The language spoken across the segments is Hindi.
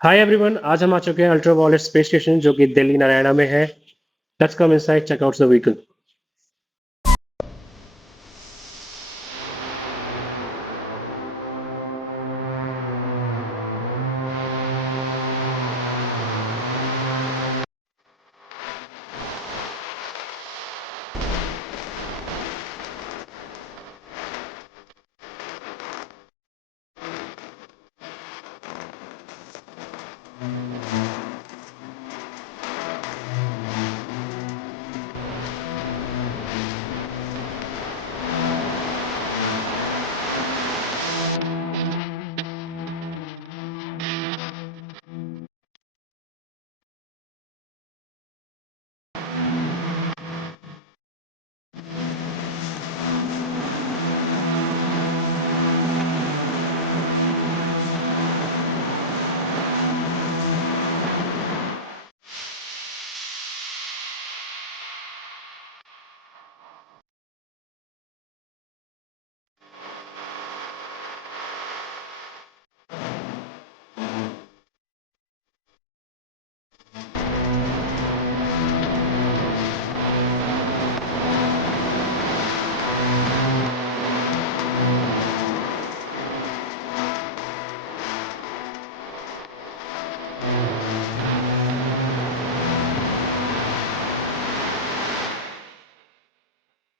हाय एवरीवन, आज हम आ चुके हैं अल्ट्रा वॉलेट स्पेस स्टेशन जो कि दिल्ली नारायणा में है। Let's come inside, check out the vehicle.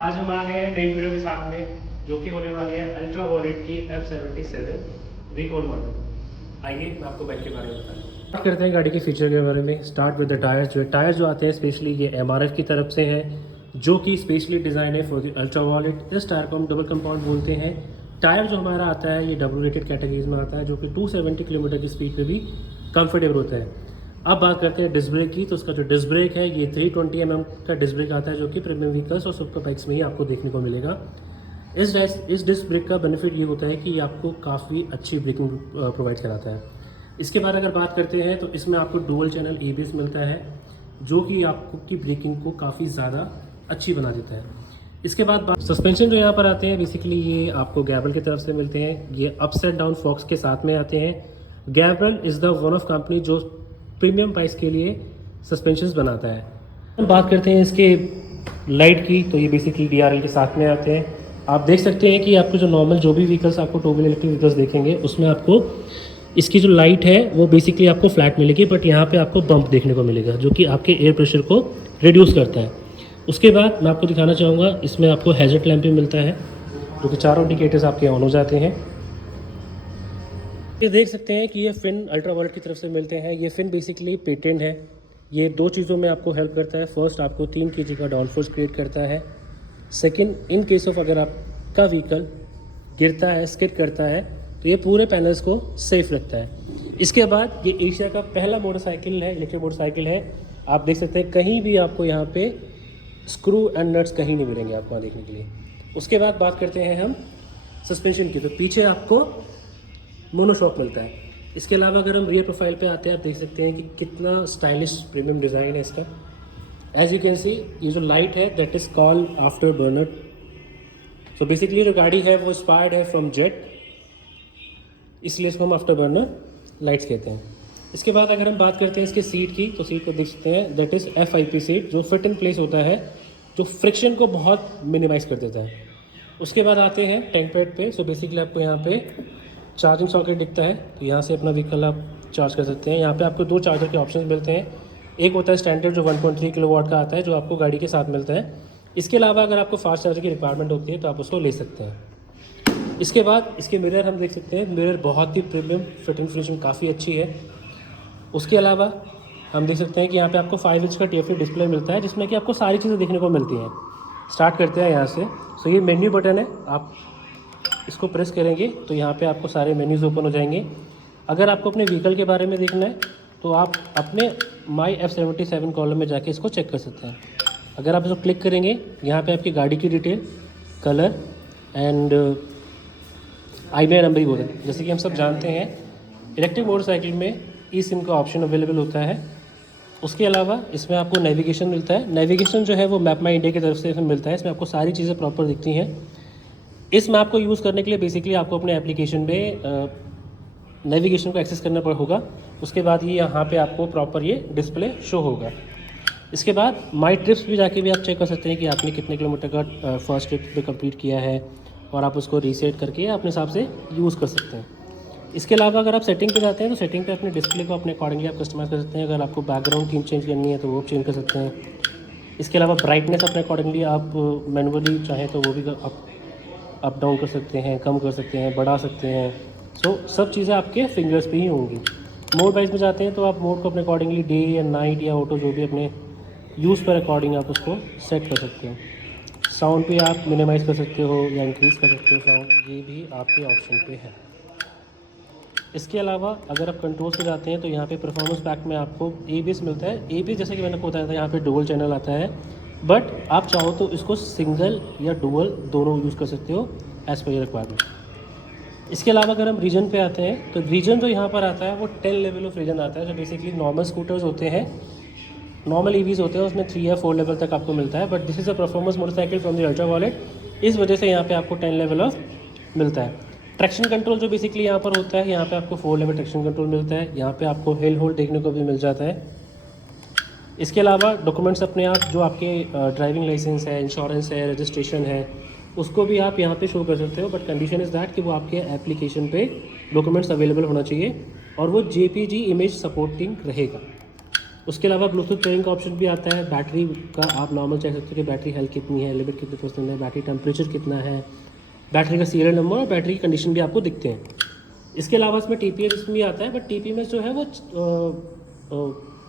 आज हम आ गए हैं नई वीडियो के सामने, जो कि होने वाली है अल्ट्रा वॉलेट की F77 रिकॉल मॉडल। आइए मैं आपको बाइक के बारे में बताता हूँ। बात करते हैं गाड़ी के फीचर के बारे में। स्टार्ट विद द टायर्स जो आते हैं स्पेशली ये MRF की तरफ से हैं, जो कि स्पेशली डिज़ाइन है फॉर द अल्ट्रा वॉलेट। इस टायर को हम डबल कंपाउंड बोलते हैं। टायर जो हमारा आता है ये डब्ल्यू रेटेड कैटेगरीज में आता है, जो कि 270 किलोमीटर की स्पीड पे भी कंफर्टेबल होता है। अब बात करते हैं डिस्क ब्रेक की, तो उसका जो डिस्क ब्रेक है ये 320 का डिस्क ब्रेक आता है, जो कि प्रीमियम व्हीकल्स और सुपर बाइक्स में ही आपको देखने को मिलेगा। इस डिस्क ब्रेक का बेनिफिट ये होता है कि ये आपको काफ़ी अच्छी ब्रेकिंग प्रोवाइड कराता है। इसके बाद अगर बात करते हैं तो इसमें आपको डुअल चैनल ABS मिलता है, जो कि आपको की ब्रेकिंग को काफ़ी ज़्यादा अच्छी बना देता है। इसके बाद सस्पेंशन जो यहाँ पर आते हैं बेसिकली ये आपको गैब्रल की तरफ से मिलते हैं। ये अप्स एंड डाउन फॉक्स के साथ में आते हैं। Gabriel is the one of company जो प्रीमियम प्राइस के लिए सस्पेंशंस बनाता है। हम बात करते हैं इसके लाइट की, तो ये बेसिकली DRL के साथ में आते हैं। आप देख सकते हैं कि आपको जो नॉर्मल जो भी व्हीकल्स आपको टू व्हीलर इलेक्ट्रिक व्हीकल्स देखेंगे उसमें आपको इसकी जो लाइट है वो बेसिकली आपको फ्लैट मिलेगी, बट यहाँ पे आपको बम्प देखने को मिलेगा, जो कि आपके एयर प्रेशर को रिड्यूस करता है। उसके बाद मैं आपको दिखाना चाहूँगा, इसमें आपको हैजर्ड लैंप भी मिलता है, जो कि चारों इंडिकेटर्स आपके ऑन हो जाते हैं। ये देख सकते हैं कि ये फिन अल्ट्रा वॉलेट की तरफ से मिलते हैं। ये फिन बेसिकली पेटेंट है। ये दो चीज़ों में आपको हेल्प करता है। फर्स्ट, आपको 3 kg का डाउन फोर्स क्रिएट करता है। सेकंड, इन केस ऑफ अगर आपका व्हीकल गिरता है, स्किड करता है, तो ये पूरे पैनल्स को सेफ रखता है। इसके बाद ये एशिया का पहला मोटरसाइकिल है, इलेक्ट्रिक मोटरसाइकिल है। आप देख सकते हैं कहीं भी आपको यहाँ पे स्क्रू एंड नट्स कहीं नहीं मिलेंगे आपको देखने के लिए। उसके बाद बात करते हैं हम सस्पेंशन की, तो पीछे आपको मोनोशॉक मिलता है। इसके अलावा अगर हम रियर प्रोफाइल पे आते हैं, आप देख सकते हैं कि कितना स्टाइलिश प्रीमियम डिज़ाइन है इसका। एज यू कैन सी, ये जो लाइट है that is called after burner. So basically जो गाड़ी है वो इंस्पायर्ड है फ्रॉम जेट, इसलिए इसको हम आफ्टर बर्नर लाइट्स कहते हैं। इसके बाद अगर हम बात करते हैं इसके सीट की, तो सीट को देख सकते हैं दैट इज़ FIP सीट, जो फिट इन प्लेस होता है, जो फ्रिक्शन को बहुत मिनिमाइज़ कर देता है। उसके बाद आते हैं टैंक पैड पे। सो बेसिकली आपको यहाँ पे चार्जिंग सॉकेट दिखता है, तो यहाँ से अपना व्हीकल आप चार्ज कर सकते हैं। यहाँ पे आपको 2 चार्जर के ऑप्शन मिलते हैं। एक होता है स्टैंडर्ड जो 1.3 किलोवाट का आता है, जो आपको गाड़ी के साथ मिलता है। इसके अलावा अगर आपको फास्ट चार्जर की रिक्वायरमेंट होती है तो आप उसको ले सकते हैं। इसके बाद इसके मिरर हम देख सकते हैं, मिरर बहुत ही प्रीमियम, फिटिंग फिनिशिंग काफ़ी अच्छी है। उसके अलावा हम देख सकते हैं कि यहाँ पे आपको 5 इंच का TFT डिस्प्ले मिलता है, जिसमें कि आपको सारी चीज़ें देखने को मिलती हैं। स्टार्ट करते हैं यहाँ से। सो ये मेन्यू बटन है, आप इसको प्रेस करेंगे तो यहाँ पे आपको सारे मेन्यूज़ ओपन हो जाएंगे। अगर आपको अपने व्हीकल के बारे में देखना है तो आप अपने माई F77 कॉलम में जाके इसको चेक कर सकते हैं। अगर आप इसको क्लिक करेंगे, यहाँ पे आपकी गाड़ी की detail, colour and IBI number ही बोलते हैं। जैसे कि हम सब जानते हैं इलेक्ट्रिक मोटरसाइकिल में eSIM का ऑप्शन अवेलेबल होता है। उसके अलावा इसमें आपको नेविगेशन मिलता है। नेविगेशन जो है वो मैप माई इंडिया की तरफ से इसमें मिलता है। इसमें आपको सारी चीज़ें प्रॉपर दिखती हैं। इस मैप को यूज़ करने के लिए बेसिकली आपको अपने एप्लीकेशन में नेविगेशन को एक्सेस करना होगा। उसके बाद ये यहाँ पे आपको प्रॉपर ये डिस्प्ले शो होगा। इसके बाद माई ट्रिप्स भी जाके भी आप चेक कर सकते हैं कि आपने कितने किलोमीटर का फर्स्ट ट्रिप पे कंप्लीट किया है, और आप उसको रीसेट करके अपने हिसाब से यूज़ कर सकते हैं। इसके अलावा अगर आप सेटिंग पे जाते हैं तो सेटिंग पे अपने डिस्प्ले को अपने अकॉर्डिंगली आप कस्टमाइज़ कर सकते हैं। अगर आपको बैकग्राउंड थीम चेंज करनी है तो वो चेंज कर सकते हैं। इसके अलावा ब्राइटनेस अपने अकॉर्डिंगली आप मैनुअली चाहें तो वो भी आप अप डाउन कर सकते हैं, कम कर सकते हैं, बढ़ा सकते हैं। सो सब चीज़ें आपके फिंगर्स पे ही होंगी। मोड वाइज में जाते हैं तो आप मोड को अपने अकॉर्डिंगली डे या नाइट या ऑटो जो भी अपने यूज़ पर अकॉर्डिंग आप उसको सेट कर सकते हैं। साउंड पे आप मिनिमाइज़ कर सकते हो या इंक्रीज़ कर सकते हो साउंड, ये भी आपके ऑप्शन पे है। इसके अलावा अगर आप कंट्रोल्स पे जाते हैं तो यहाँ पे परफॉर्मेंस पैक में आपको ABS मिलता है। ABS जैसे कि मैंने आपको बताया था यहाँ पे डुअल चैनल आता है, बट आप चाहो तो इसको सिंगल या डुअल दोनों यूज़ कर सकते हो एज़ पर योर रिक्वायरमेंट। इसके अलावा अगर हम रीजन पे आते हैं तो रीजन जो यहाँ पर आता है वो 10 लेवल ऑफ रीजन आता है। जो बेसिकली नॉर्मल स्कूटर्स होते हैं, नॉर्मल EVs होते हैं, उसमें 3 या 4 लेवल तक आपको मिलता है, but this is a performance motorcycle from the Ultraviolette, इस वजह से यहाँ पे आपको 10 लेवल ऑफ मिलता है। ट्रैक्शन कंट्रोल जो बेसिकली यहाँ पर होता है, यहाँ पे आपको 4 लेवल ट्रैक्शन कंट्रोल मिलता है। यहाँ पे आपको हिल होल्ड देखने को भी मिल जाता है। इसके अलावा डॉक्यूमेंट्स अपने आप जो आपके ड्राइविंग लाइसेंस है, इंश्योरेंस है, रजिस्ट्रेशन है, उसको भी आप यहाँ पे शो कर सकते हो, बट कंडीशन इज़ दैट कि वो आपके एप्लीकेशन पे डॉक्यूमेंट्स अवेलेबल होना चाहिए और वो JPG इमेज सपोर्टिंग रहेगा। उसके अलावा ब्लूटूथ पेयरिंग का ऑप्शन भी आता है। बैटरी का आप नॉर्मल चेक सकते हो कि बैटरी हेल्थ कितनी है, लिमिट कितने परसेंट है, बैटरी टेम्परेचर कितना है, बैटरी का सीरियल नंबर और बैटरी की कंडीशन भी आपको दिखते हैं। इसके अलावा इसमें TPMS भी आता है, बट TPMS जो है वो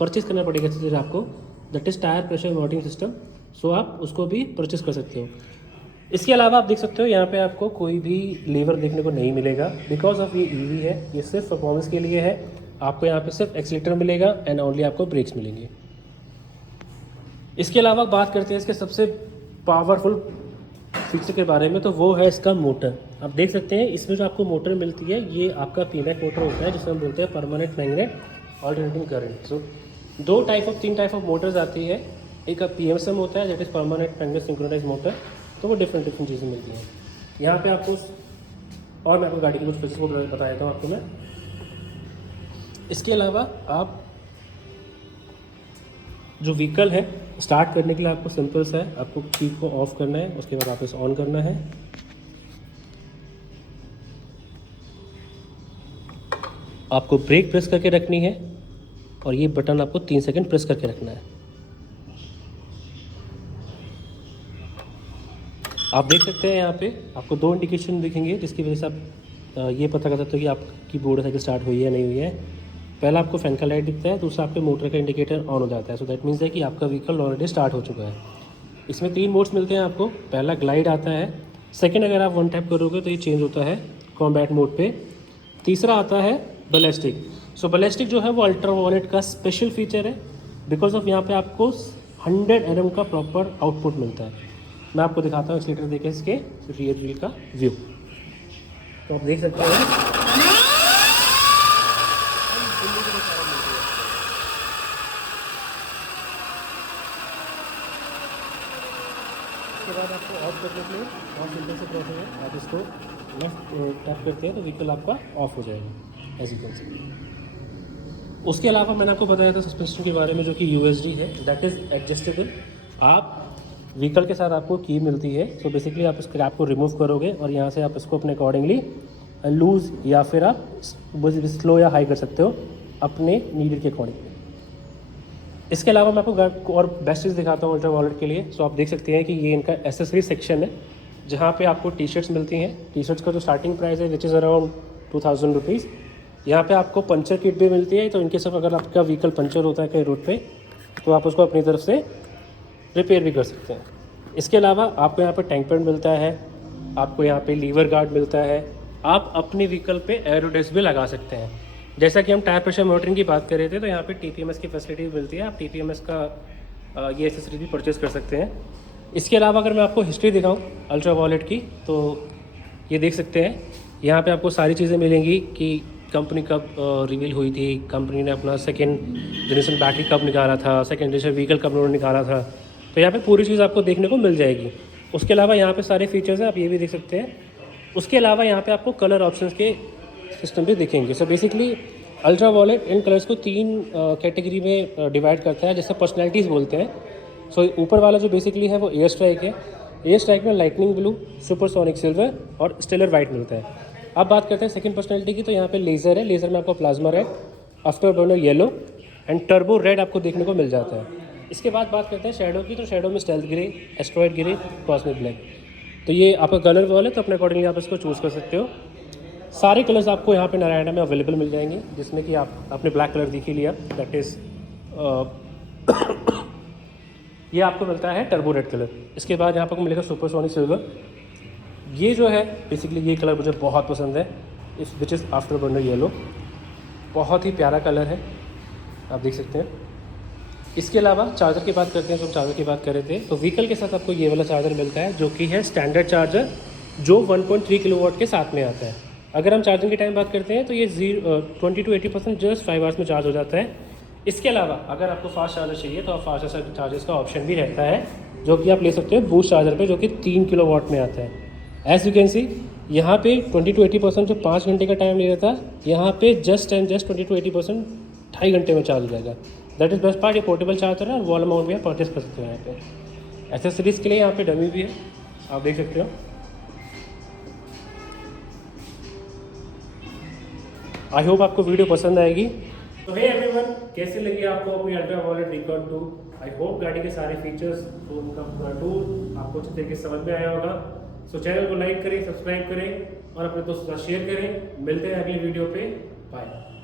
परचेज़ करना पड़ेगा चीज़ आपको, that is tyre pressure monitoring system. So आप उसको भी परचेज़ कर सकते हो। इसके अलावा आप देख सकते हो यहाँ पे आपको कोई भी लीवर देखने को नहीं मिलेगा, बिकॉज ऑफ ये EV है, ये सिर्फ परफॉर्मेंस के लिए है। आपको यहाँ पे सिर्फ एक्सीलेटर मिलेगा एंड ओनली आपको ब्रेक्स मिलेंगे। इसके अलावा बात करते हैं इसके सबसे पावरफुल फीचर के बारे में, तो वो है इसका मोटर। आप देख सकते हैं इसमें जो आपको मोटर मिलती है ये आपका PMAC मोटर होता है, जिसे हम बोलते हैं permanent magnet alternating current. So 3 type of motors आती है। एक PMSM होता है, that is permanent magnet synchronize motor, तो वो डिफरेंट चीज़ें मिलती हैं यहाँ पे आपको। और मैं आपको गाड़ी की कुछ फीचर्स को बता देता हूँ आपको मैं। इसके अलावा आप जो व्हीकल है स्टार्ट करने के लिए आपको सिंपल सा है, आपको की को ऑफ करना है, उसके बाद आप इसे ऑन करना है। आपको ब्रेक प्रेस करके रखनी है और ये बटन आपको 3 सेकंड प्रेस करके रखना है। आप देख सकते हैं यहाँ पे आपको 2 इंडिकेशन दिखेंगे, जिसकी वजह से आप ये पता कर सकते हो कि आपकी मोटरसाइकिल स्टार्ट हुई है या नहीं हुई है। पहला आपको फैन का लाइट दिखता है, दूसरा आपके मोटर का इंडिकेटर ऑन हो जाता है। सो दैट मीन्स है कि आपका व्हीकल ऑलरेडी स्टार्ट हो चुका है। इसमें 3 मोड्स मिलते हैं आपको। पहला ग्लाइड आता है, सेकंड अगर आप 1 टैप करोगे तो ये चेंज होता है कॉम्बैट मोड पे, तीसरा आता है बैलिस्टिक। सो बैलिस्टिक जो है वो अल्ट्रा वॉयलेट का स्पेशल फीचर है, बिकॉज ऑफ यहाँ पे आपको 100 Nm का प्रॉपर आउटपुट मिलता है। मैं आपको दिखाता हूँ एक्सीलेटर देके इसके रियर व्हील का व्यू। तो आप देख सकते हैं उसके बाद आपको ऑफ करने के लिए बहुत सिंपल से प्रोसेस है। आप इसको लेफ्ट टैप करते हैं तो व्हीकल आपका ऑफ हो जाएगा एज यू कैन सी। उसके अलावा मैंने आपको बताया था सस्पेंशन के बारे में, जो कि USD है, दैट इज़ एडजस्टेबल। आप व्हीकल के साथ आपको की मिलती है। सो बेसिकली आप इस क्रैप को रिमूव करोगे और यहाँ से आप इसको अपने अकॉर्डिंगली लूज़ या फिर आप स्लो या हाई कर सकते हो अपने नीड के अकॉर्डिंग। इसके अलावा मैं आपको और बेस्ट चीज़ दिखाता हूँ अल्ट्रा वॉयलेट के लिए। सो आप देख सकते हैं कि ये इनका एसेसरी सेक्शन है, जहाँ पे आपको टी-शर्ट्स मिलती हैं। टी-शर्ट्स का जो स्टार्टिंग प्राइस है विच इज़ अराउंड 2000 रुपीज़। यहाँ पे आपको पंचर किट भी मिलती है, तो इनके सब अगर आपका व्हीकल पंचर होता है कहीं रोड पे तो आप उसको अपनी तरफ से रिपेयर भी कर सकते हैं। इसके अलावा आपको यहाँ पर टैंक पैड मिलता है, आपको यहाँ पे लीवर गार्ड मिलता है। आप अपने व्हीकल पे एरोडेस्क भी लगा सकते हैं। जैसा कि हम टायर प्रेशर मॉनिटरिंग की बात कर रहे थे, तो यहाँ पे TPMS की फैसिलिटी मिलती है। आप TPMS का ये एक्सेसरी भी परचेज़ कर सकते हैं। इसके अलावा अगर मैं आपको हिस्ट्री दिखाऊँ अल्ट्रा वॉयलेट की, तो ये देख सकते हैं यहाँ पे आपको सारी चीज़ें मिलेंगी कि कंपनी कब रिवील हुई थी, कंपनी ने अपना सेकेंड जनरेशन बैटरी कब निकाला था, सेकेंड जनरेशन व्हीकल कब उन्होंने निकाला था, तो यहाँ पे पूरी चीज़ आपको देखने को मिल जाएगी। उसके अलावा यहाँ पे सारे फीचर्स हैं, आप ये भी देख सकते हैं। उसके अलावा यहाँ पे आपको कलर ऑप्शंस के सिस्टम पे दिखेंगे। सो बेसिकली अल्ट्रा वॉयलेट इन कलर्स को 3 कैटेगरी में डिवाइड करता है, जैसे पर्सनैलिटीज़ बोलते हैं। सो ऊपर वाला जो बेसिकली है वो एयर स्ट्राइक है। एयर स्ट्राइक में लाइटनिंग ब्लू, सुपरसोनिक सिल्वर और स्टेलर वाइट मिलता है। अब बात करते हैं सेकंड पर्सनैलिटी की, तो यहाँ पे लेज़र है। लेज़र में आपको plasma red, after burner yellow and turbo red आपको देखने को मिल जाता है। इसके बाद बात करते हैं शैडो की, तो शैडो में stealth grey, asteroid grey, cosmic black. तो ये आपका कलर वॉल है, तो अपने अकॉर्डिंगली आप इसको चूज़ कर सकते हो। सारे कलर्स आपको यहाँ पे नारायणा में अवेलेबल मिल जाएंगे, जिसमें कि आपने ब्लैक कलर देख ही लिया, दैट इज़ ये आपको मिलता है टर्बो रेड कलर। इसके बाद यहाँ पर आपको मिलेगा सुपरसोनिक सिल्वर। ये जो है बेसिकली ये कलर मुझे बहुत पसंद है, इस which is after burner yellow. बहुत ही प्यारा कलर है, आप देख सकते हैं। इसके अलावा चार्जर की बात करते हैं, तो हम चार्जर की बात कर रहे थे, तो व्हीकल के साथ आपको ये वाला चार्जर मिलता है, जो कि है स्टैंडर्ड चार्जर, जो 1.3 किलोवाट के साथ में आता है। अगर हम चार्जिंग के टाइम बात करते हैं तो ये 20 to 80% जस्ट 5 आवर्स में चार्ज हो जाता है। इसके अलावा अगर आपको फास्ट चार्जर चाहिए तो आप फास्ट चार्जर्स का ऑप्शन भी रहता है, जो कि आप ले सकते हो बूस्ट चार्जर पे, जो कि 3 किलोवाट में आता है। एज यू कैन सी यहाँ पे 20 to 80% जो 5 घंटे का टाइम ले रहा था, यहाँ पे जस्ट 20 to 80% 2.5 घंटे में चार्ज हो जाएगा। That is best part. ये पोर्टेबल चार्जर है और वॉल अमाउंट भी आप परचेस कर सकते हो। यहाँ पे एसेसरीज़ के लिए यहाँ पे डमी भी है, आप देख सकते हो। आई होप आपको वीडियो पसंद आएगी। तो हे एवरीवन, कैसे लगी आपको अपनी Ultraviolette record 2? I hope गाड़ी के सारे फीचर्स तो उनका पूरा टूर आपको अच्छे तरीके से समझ में आया होगा। सो चैनल को लाइक करें, सब्सक्राइब करें और अपने दोस्तों के साथ शेयर करें। मिलते हैं अगली वीडियो पे। बाय।